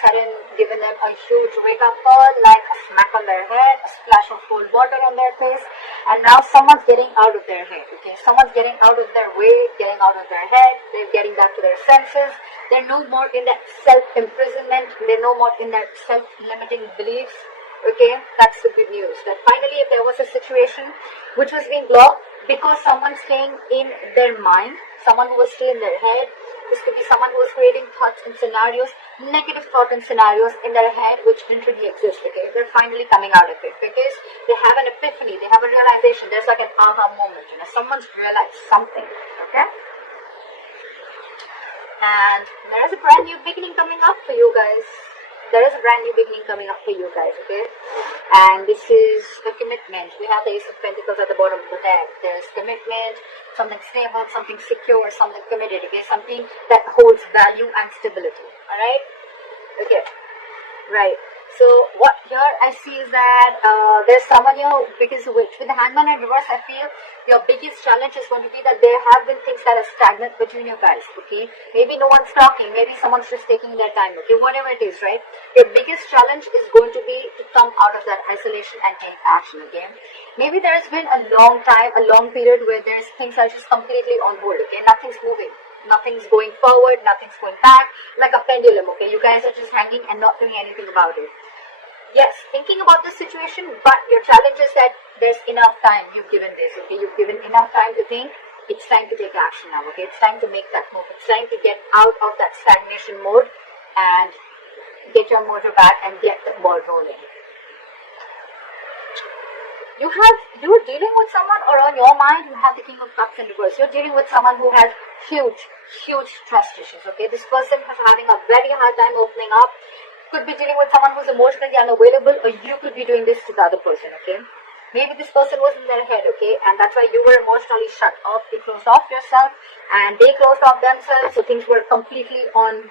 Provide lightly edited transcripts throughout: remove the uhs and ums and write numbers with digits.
sudden given them a huge wake-up call, like a smack on their head, a splash of cold water on their face, and now someone's getting out of their head, okay? Someone's getting out of their way, getting out of their head, they're getting back to their senses, they're no more in that self-imprisonment, they're no more in that self-limiting beliefs, okay? That's the good news. That finally, if there was a situation which was being blocked because someone's staying in their mind, someone who was still in their head, this could be someone who was creating thoughts and scenarios, negative thoughts and scenarios in their head which didn't really exist, okay? They're finally coming out of it because they have an epiphany, they have a realization. There's like an aha moment, you know, someone's realized something, okay? And there is a brand new beginning coming up for you guys. There is a brand new beginning coming up for you guys, okay? And this is a commitment. We have the Ace of Pentacles at the bottom of the deck. There's commitment, something stable, something secure, something committed, okay? Something that holds value and stability, alright? Okay, right. So what here I see is that there's someone here, because with the Hangman in reverse, I feel your biggest challenge is going to be that there have been things that are stagnant between you guys, okay? Maybe no one's talking, maybe someone's just taking their time, okay? Whatever it is, right? Your biggest challenge is going to be to come out of that isolation and take action, okay? Maybe there's been a long time, a long period where there's things are just completely on hold, okay? Nothing's moving. Nothing's going forward, nothing's going back, like a pendulum, okay? You guys are just hanging and not doing anything about it. Yes, thinking about the situation, but your challenge is that there's enough time you've given this, okay? You've given enough time to think. It's time to take action now, okay? It's time to make that move. It's time to get out of that stagnation mode and get your motor back and get the ball rolling. You're dealing with someone, or on your mind you have the King of Cups in reverse. You're dealing with someone who has huge trust issues, okay? This person is having a very hard time opening up. Could be dealing with someone who's emotionally unavailable, or you could be doing this to the other person, okay? Maybe this person was in their head, okay? And that's why you were emotionally shut off. You closed off yourself and they closed off themselves, so things were completely on.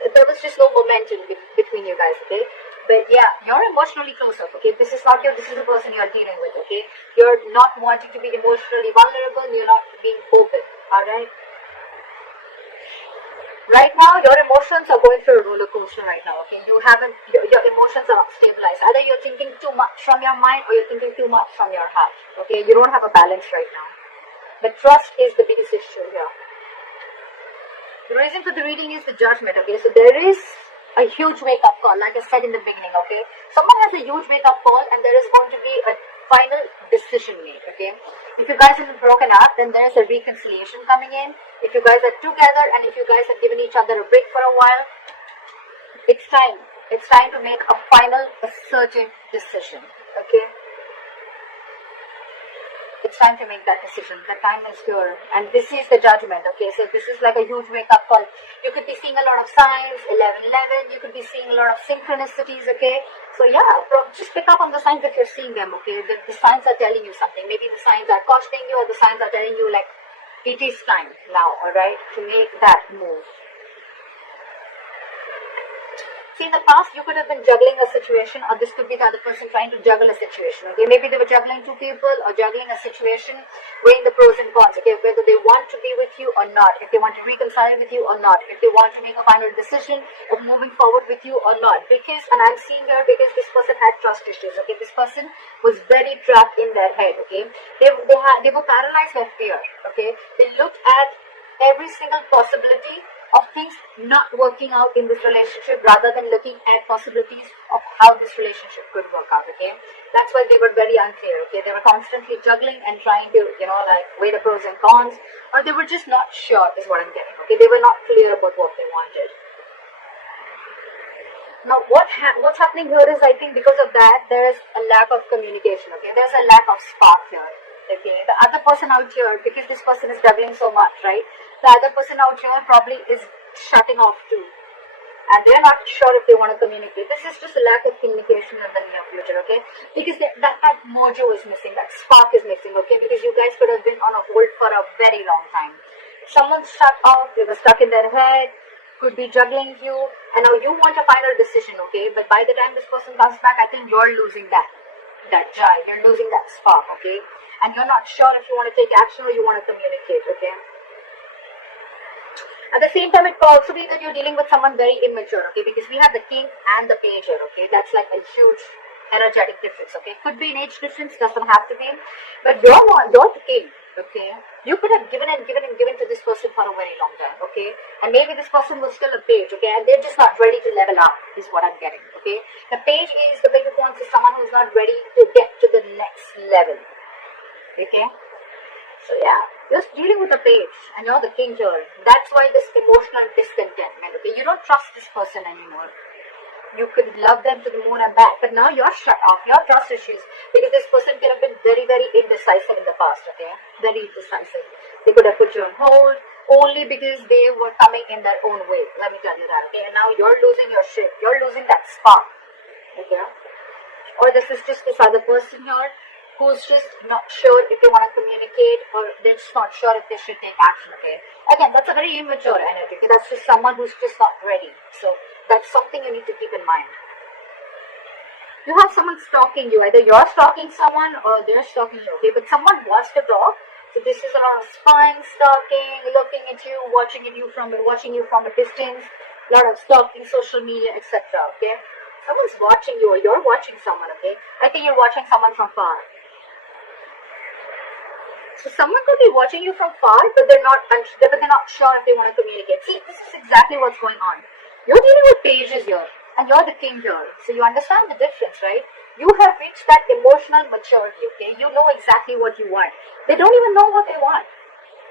There was just no momentum between you guys, okay? But yeah, you're emotionally close up, okay? This is not you, this is the person you're dealing with, okay? You're not wanting to be emotionally vulnerable, you're not being open, alright? Right now, your emotions are going through a roller coaster right now, okay? Your emotions are not stabilized. Either you're thinking too much from your mind or you're thinking too much from your heart, okay? You don't have a balance right now. But trust is the biggest issue here. The reason for the reading is the Judgment, okay? So there is a huge wake-up call, like I said in the beginning, okay? Someone has a huge wake-up call and there is going to be a final decision made, okay? If you guys have broken up, then there is a reconciliation coming in. If you guys are together and if you guys have given each other a break for a while, it's time. It's time to make a final, assertive decision, okay? It's time to make that decision. The time is here. And this is the Judgment, okay? So this is like a huge wake-up call. You could be seeing a lot of signs, 11-11. You could be seeing a lot of synchronicities, okay? So yeah, just pick up on the signs if you're seeing them, okay? The signs are telling you something. Maybe the signs are cautioning you, or the signs are telling you, like, it is time now, alright, to make that move. See, in the past, you could have been juggling a situation, or this could be the other person trying to juggle a situation, okay? Maybe they were juggling two people, or juggling a situation, weighing the pros and cons, okay? Whether they want to be with you or not, if they want to reconcile with you or not, if they want to make a final decision of moving forward with you or not. Because, and I'm seeing here, because this person had trust issues, okay? This person was very trapped in their head, okay? They were paralyzed by fear, okay? They looked at every single possibility of things not working out in this relationship, rather than looking at possibilities of how this relationship could work out, okay? That's why they were very unclear, okay? They were constantly juggling and trying to, like, weigh the pros and cons, or they were just not sure, is what I'm getting, okay? They were not clear about what they wanted. Now, what's happening here is, I think because of that, there is a lack of communication, okay? There's a lack of spark here, okay? The other person out here, because this person is juggling so much, right? The other person out here probably is shutting off too. And they're not sure if they want to communicate. This is just a lack of communication in the near future, okay? Because that mojo is missing, that spark is missing, okay? Because you guys could have been on a hold for a very long time. Someone's shut off, they were stuck in their head, could be juggling you, and now you want a final decision, okay? But by the time this person comes back, I think you're losing that drive, you're losing that spark, okay? And you're not sure if you want to take action or you want to communicate, okay? At the same time, it could also be that you're dealing with someone very immature, okay? Because we have the king and the page here, okay? That's like a huge energetic difference, okay? Could be an age difference, doesn't have to be. But you're the king, okay? You could have given and given and given to this person for a very long time, okay? And maybe this person was still a page, okay? And they're just not ready to level up, is what I'm getting, okay? The page of wands is someone who's not ready to get to the next level, okay? So yeah, you're dealing with a page and you're the king here. That's why this emotional discontentment, okay? You don't trust this person anymore. You could love them to the moon and back, but now you're shut off. You have trust issues because this person could have been very, very indecisive in the past, okay? Very indecisive. They could have put you on hold only because they were coming in their own way. Let me tell you that, okay? And now you're losing your shit. You're losing that spark, okay? Or this is just this other person here who's just not sure if they want to communicate, or they're just not sure if they should take action, okay? Again, that's a very immature energy, okay? That's just someone who's just not ready. So that's something you need to keep in mind. You have someone stalking you. Either you're stalking someone or they're stalking you, okay? But someone wants to talk. So this is a lot of spying, stalking, looking at you, watching you from a distance, a lot of stalking, social media, etc., okay? Someone's watching you or you're watching someone, okay? I think you're watching someone from far. So someone could be watching you from far, but they're not sure if they want to communicate. See, this is exactly what's going on. You're dealing with pages here, and you're the king here. So you understand the difference, right? You have reached that emotional maturity, okay? You know exactly what you want. They don't even know what they want.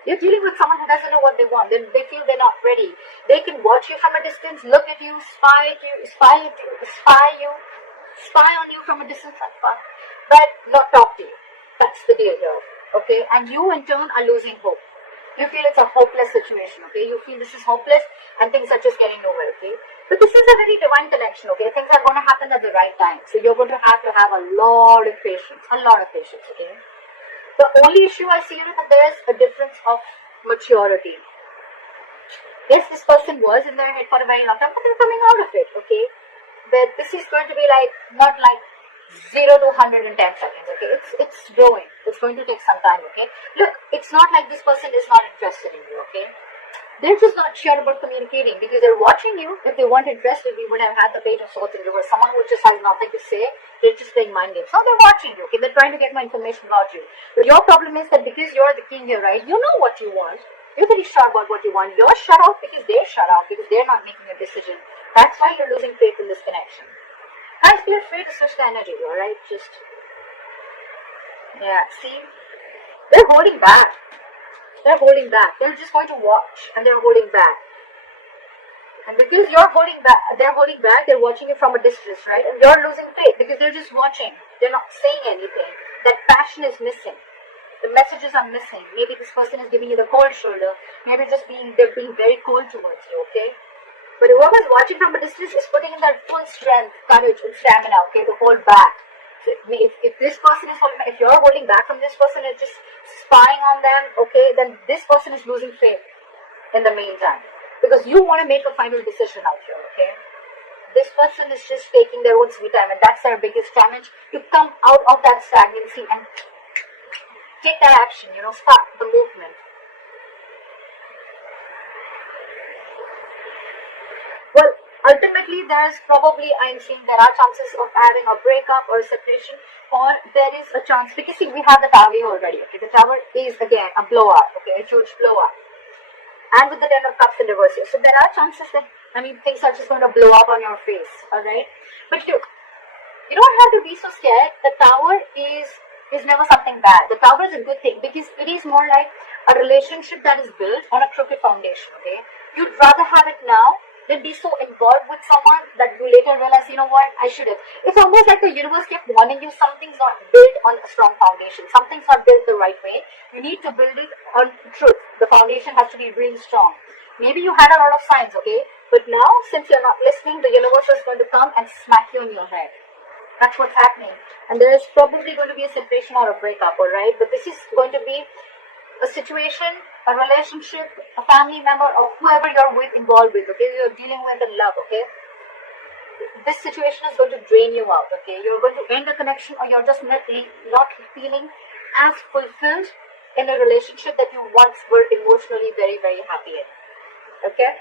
You're dealing with someone who doesn't know what they want. They feel they're not ready. They can watch you from a distance, look at you, spy on you from a distance and far, but not talk to you. That's the deal here. Okay, and you in turn are losing hope. You feel it's a hopeless situation, okay? You feel this is hopeless and things are just getting nowhere, okay? But this is a very divine connection, okay? Things are going to happen at the right time. So you're going to have a lot of patience, okay? The only issue I see is that there's a difference of maturity. Yes, this person was in their head for a very long time, but they're coming out of it, okay? But this is going to be like, not like 0 to 110 seconds, okay? It's growing. It's going to take some time, okay? Look, it's not like this person is not interested in you, okay? They're just not sure about communicating because they're watching you. If they weren't interested, we would have had the page of swords in reverse. Someone who just has nothing to say, they're just playing mind games. Now they're watching you, okay? They're trying to get more information about you. But your problem is that because you're the king here, right? You know what you want. You're very sure about what you want. You're shut off because they're shut off because they're not making a decision. That's why you're losing faith in this connection. Guys, be afraid to switch the energy, alright? Just, yeah, see? They're holding back. They're holding back. They're just going to watch and they're holding back. And because you're holding back, they're watching you from a distance, right? And you're losing faith because they're just watching. They're not saying anything. That passion is missing. The messages are missing. Maybe this person is giving you the cold shoulder. Maybe they're being very cold towards you, okay? But whoever is watching from a distance is putting in their full strength, courage, and stamina, okay, to hold back. So if this person is holding back, if you're holding back from this person and just spying on them, okay, then this person is losing faith in the meantime. Because you want to make a final decision out here, okay? This person is just taking their own sweet time, and that's their biggest challenge, to come out of that stagnancy and take that action, start the movement. Well, ultimately, there are chances of having a breakup or a separation, or there is a chance, because see, we have the tower already, okay? The tower is, again, a blowout, okay? A huge blowout. And with the 10 of cups in reverse here. So there are chances that, things are just going to blow up on your face, alright? But look, you don't have to be so scared. The tower is never something bad. The tower is a good thing, because it is more like a relationship that is built on a crooked foundation, okay? You'd rather have it now than be so involved with someone that you later realize, you know what, I should have. It's almost like the universe kept warning you, something's not built on a strong foundation. Something's not built the right way. You need to build it on truth. The foundation has to be really strong. Maybe you had a lot of signs, okay? But now, since you're not listening, the universe is going to come and smack you in your head. That's what's happening. And there is probably going to be a separation or a breakup, alright? But this is going to be a situation, a relationship, a family member, or whoever you're involved with, okay? You're dealing with in love, okay? This situation is going to drain you out, okay? You're going to end the connection, or you're just not feeling as fulfilled in a relationship that you once were emotionally very, very happy in. Okay?